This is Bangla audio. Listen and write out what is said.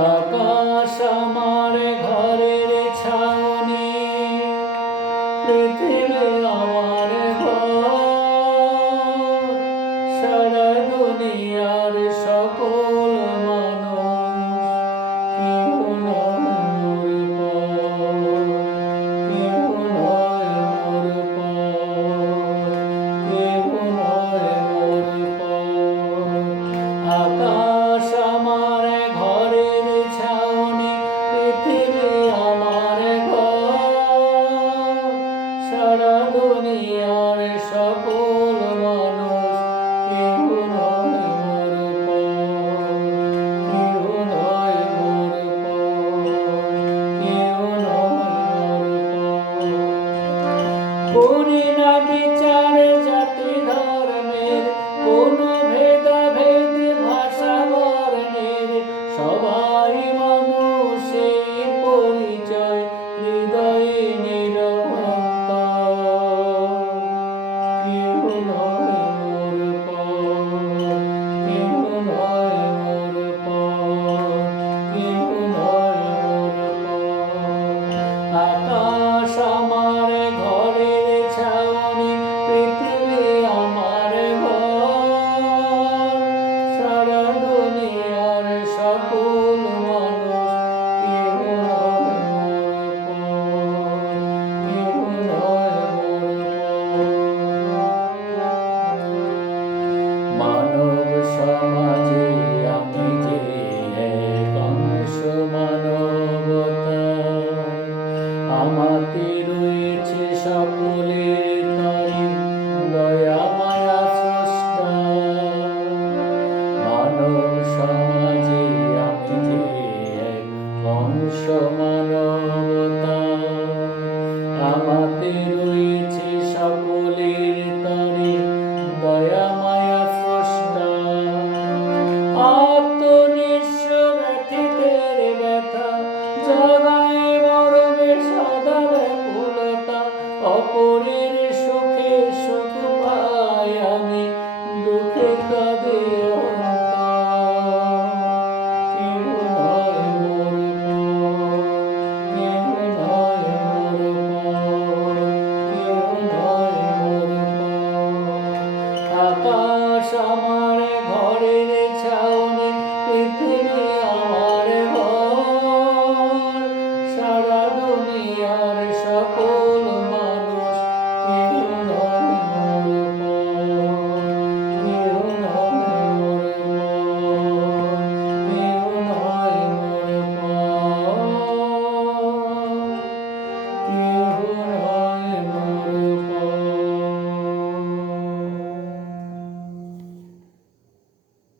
আকাশ আমার ঘরের ছাউনি, পৃথিবী আমার ঘর, সারা দুনিয়ার সকল মানুষ কেউ নয় মোর পর, কেউ নয় মোর পর, কেউ নয় মোর পর। আকাশ আমার ঘরের ছাউনি, পৃথিবী আমার ঘর, সারা দুনিয়ার সকল মানুষ কেউ নয় মোর পর, কেউ নয় মোর পর, কেউ নয় মোর পর। করি না বিচার জাতি ধর্মের, কোনো ভেদাভেদ ভাষা বর্ণের, সবাই